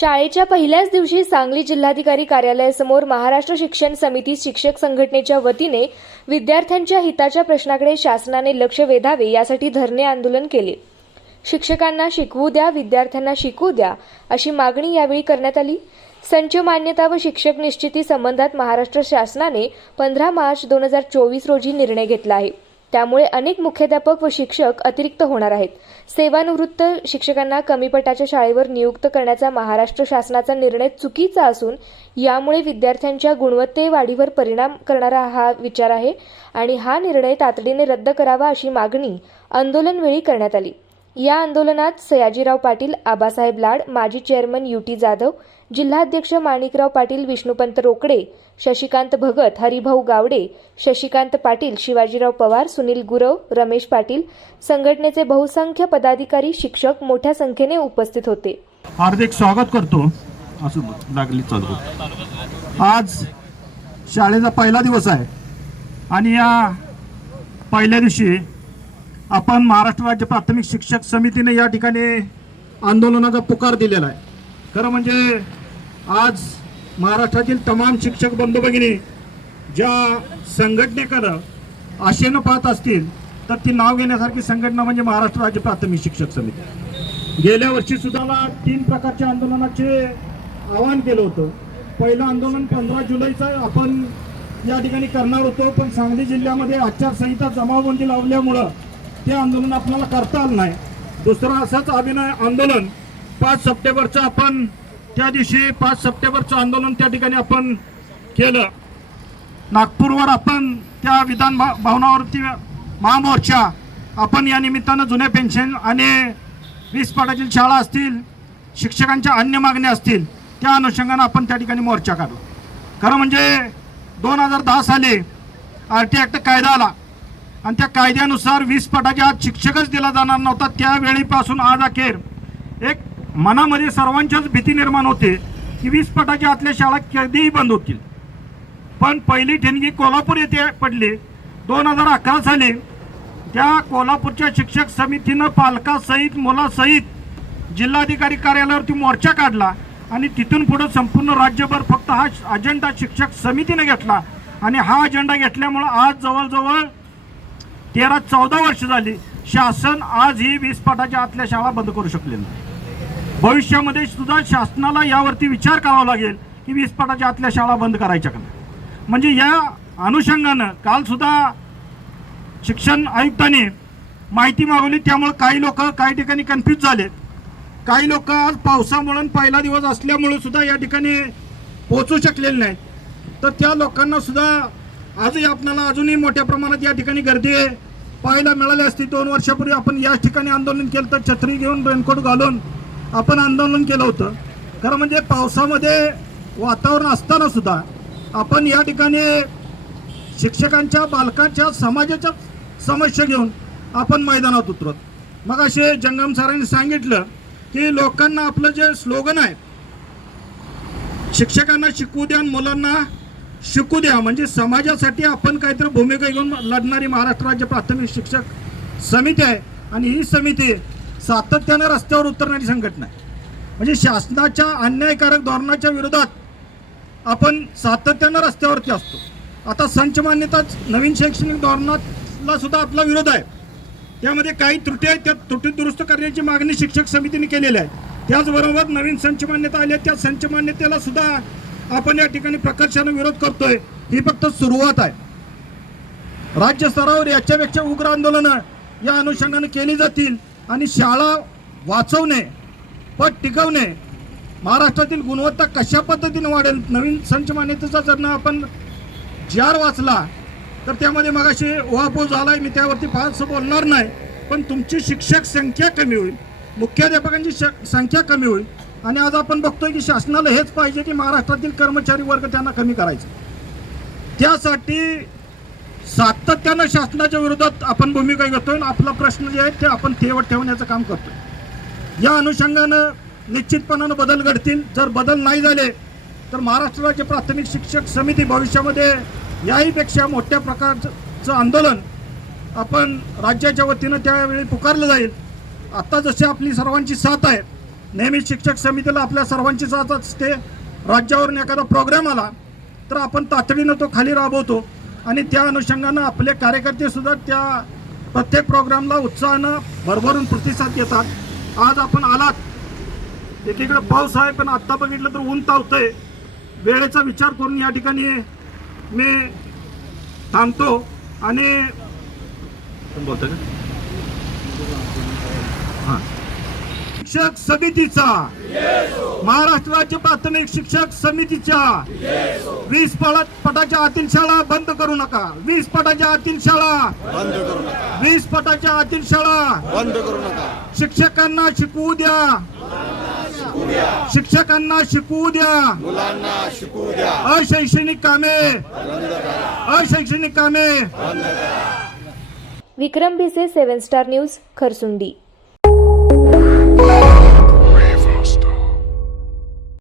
शाळेच्या पहिल्याच दिवशी सांगली जिल्हाधिकारी कार्यालयासमोर महाराष्ट्र शिक्षण समिती शिक्षक संघटनेच्या वतीने विद्यार्थ्यांच्या हिताच्या प्रश्नाकडे शासनाने लक्ष वेधावे यासाठी धरणे आंदोलन केले. शिक्षकांना शिकवू द्या विद्यार्थ्यांना शिकू द्या अशी मागणी यावेळी करण्यात आली. संच मान्यता व शिक्षक निश्चिती संबंधात महाराष्ट्र शासनाने पंधरा मार्च दोन हजार चोवीस रोजी निर्णय घेतला आहे. त्यामुळे अनेक मुख्याध्यापक व शिक्षक अतिरिक्त होणार आहेत. सेवानिवृत्त शिक्षकांना कमी पटाच्या शाळेवर नियुक्त करण्याचा महाराष्ट्र शासनाचा निर्णय चुकीचा असून यामुळे विद्यार्थ्यांच्या गुणवत्ते वाढीवर परिणाम करणारा हा विचार आहे आणि हा निर्णय तातडीने रद्द करावा अशी मागणी आंदोलनवेळी करण्यात आली. या आंदोलनात सयाजीराव पाटील आबासाहेब लाड माजी चेअरमन युटी जाधव जिल्हाध्यक्ष माणिकराव पाटील विष्णुपंत रोकडे शशिकांत भगत हरिभाऊ गावडे शशिकांत पाटील शिवाजीराव पवार सुनील गुरव रमेश पाटील संघटनेचे बहुसंख्य पदाधिकारी शिक्षक मोठ्या संख्येने उपस्थित होते. हार्दिक स्वागत करतो. आज शाळेचा पहिला दिवस आहे. आणि या पहिल्या दिवशी आपण महाराष्ट्र राज्य प्राथमिक शिक्षक समितीने या ठिकाणी आंदोलनाचा पुकार दिलेला आहे. खरं म्हणजे आज महाराष्ट्रातील तमाम शिक्षक बंधू भगिनी ज्या संघटनेकडं आशेनं पाहत असतील तर ती नाव घेण्यासारखी संघटना म्हणजे महाराष्ट्र राज्य प्राथमिक शिक्षक समिती. गेल्या वर्षी सुद्धा तीन प्रकारच्या आंदोलनाचे आवाहन केलं होतं. पहिलं आंदोलन पंधरा जुलैचं आपण या ठिकाणी करणार होतो पण सांगली जिल्ह्यामध्ये आचारसंहिता जमावबंदी लावल्यामुळं ते आंदोलन आपल्याला करता आलं नाही. दुसरं असंच अभिनय आंदोलन. पाच सप्टेंबरचं आपण त्या दिवशी पाच सप्टेंबरचं आंदोलन त्या ठिकाणी आपण केलं. नागपूरवर आपण त्या विधान भा- भवनावरती महामोर्चा आपण या निमित्तानं जुन्या पेन्शन आणि वीस पाटातील शाळा असतील शिक्षकांच्या अन्य मागण्या असतील त्या अनुषंगानं आपण त्या ठिकाणी मोर्चा काढला खरं म्हणजे दोन हजार दहा साली आर टी ॲक्ट कायदा आला. आणि त्या कायद्यानुसार वीस पटाच्या आत शिक्षकच दिला जाणार नव्हता. त्यावेळीपासून आज अखेर एक मनामध्ये सर्वांच्याच भीती निर्माण होते की वीस पटाच्या आतल्या शाळा कधीही बंद होतील. पण पहिली ठिणगी कोल्हापूर येथे पडली. दोन हजार अकरा साली त्या कोल्हापूरच्या शिक्षक समितीनं पालकासहित मुलासहित जिल्हाधिकारी कार्यालयावरती मोर्चा काढला आणि तिथून पुढं संपूर्ण राज्यभर फक्त हा अजेंडा शिक्षक समितीने घेतला. आणि हा अजेंडा घेतल्यामुळं आज जवळजवळ तेरा चौदा वर्ष झाली शासन आज ही वीस पाटाच्या आतल्या शाळा बंद करू शकलेलं नाही. भविष्यामध्ये सुद्धा शासनाला यावरती विचार करावा लागेल की वीस पाटाच्या आतल्या शाळा बंद करायच्या का म्हणजे या अनुषंगानं कालसुद्धा शिक्षण आयुक्तांनी माहिती मागवली त्यामुळे काही लोक काही ठिकाणी कन्फ्यूज झाले काही लोक आज पावसामुळे पहिला दिवस असल्यामुळे सुद्धा या ठिकाणी पोहोचू शकलेले नाही तर त्या लोकांना सुद्धा आजही आपल्याला अजूनही मोठ्या प्रमाणात या ठिकाणी गर्दी पाहायला मिळाली असती दोन वर्षापूर्वी आपण याच ठिकाणी आंदोलन केलं तर छत्री घेऊन रेनकोट घालून आपण आंदोलन केलं होतं. खरं म्हणजे पावसामध्ये वातावरण असताना सुद्धा आपण या ठिकाणी शिक्षकांच्या बालकांच्या समाजाच्या समस्या घेऊन आपण मैदानात उतरत. मग असे जंगम सरांनी सांगितलं की लोकांना आपलं जे स्लोगन आहे शिक्षकांना शिकवू द्या मुलांना शिकू द्या. म्हणजे समाजासाठी आपण काहीतरी भूमिका घेऊन लढणारी महाराष्ट्र राज्य प्राथमिक शिक्षक समिती आहे. आणि ही समिती सातत्यानं रस्त्यावर उतरणारी संघटना आहे. म्हणजे शासनाच्या अन्यायकारक धोरणाच्या विरोधात आपण सातत्यानं रस्त्यावरती असतो. आता संच मान्यताच नवीन शैक्षणिक धोरणाला सुद्धा आपला विरोध आहे. त्यामध्ये काही त्रुटी आहेत त्या त्रुटी दुरुस्त करण्याची मागणी शिक्षक समितीने केलेली आहे. त्याचबरोबर नवीन संच मान्यता आली त्या संच मान्यतेला सुद्धा आपण या ठिकाणी प्रकर्षाने विरोध करतोय. ही फक्त सुरुवात आहे. राज्य स्तरावर याच्यापेक्षा उग्र आंदोलनं या अनुषंगाने केली जातील आणि शाळा वाचवणे पट टिकवणे महाराष्ट्रातील गुणवत्ता कशा पद्धतीने वाढेल नवीन संच मान्यतेचा जर ना आपण जार वाचला तर त्यामध्ये मगाशी ओहापोह झाला आहे मी त्यावरती फारसं बोलणार नाही. पण तुमची शिक्षक संख्या कमी होईल. मुख्याध्यापकांची श संख्या कमी होईल. आणि आज आपण बघतोय की शासनाला हेच पाहिजे की महाराष्ट्रातील कर्मचारी वर्ग त्यांना कमी करायचा. त्यासाठी सातत्यानं शासनाच्या विरोधात आपण भूमिका घेतोय आणि आपला प्रश्न जे आहे ते आपण ठेवत ठेवण्याचं काम करतोय. या अनुषंगानं निश्चितपणानं बदल घडतील. जर बदल नाही झाले तर महाराष्ट्र राज्य प्राथमिक शिक्षक समिती भविष्यामध्ये याहीपेक्षा मोठ्या प्रकारचं आंदोलन आपण राज्याच्या वतीनं त्यावेळी पुकारलं जाईल. आता जशी आपली सर्वांची साथ आहे नेहमी शिक्षक समितीला आपल्या सर्वांची साथ असते. राज्यावरून एखादा प्रोग्राम आला तर आपण तातडीनं तो खाली राबवतो. आणि त्या अनुषंगानं आपले कार्यकर्ते सुद्धा त्या प्रत्येक प्रोग्रामला उत्साहानं भरभरून प्रतिसाद देतात. आज आपण आलात. एकीकडे पाऊस आहे पण आत्ता बघितलं तर ऊन तावतंय. वेळेचा विचार करून या ठिकाणी मी थांबतो. आणि कोण बोलतंय का? हां. शिक्षक समितीचा. महाराष्ट्र राज्य प्राथमिक शिक्षक समितीच्या. वीस पटाच्या आतील शाळा बंद करू नका. वीस पटाच्या आतील शाळा. बंद करू नका. वीस पटाच्या आतील शाळा. बंद करू नका. शिक्षकांना शिकवू द्या. शिक्षकांना शिकवू द्या. मुलांना शिकू द्या. अशैक्षणिक कामे. अशैक्षणिक कामे. Vikram Bhise Seven Star News Kharsundi.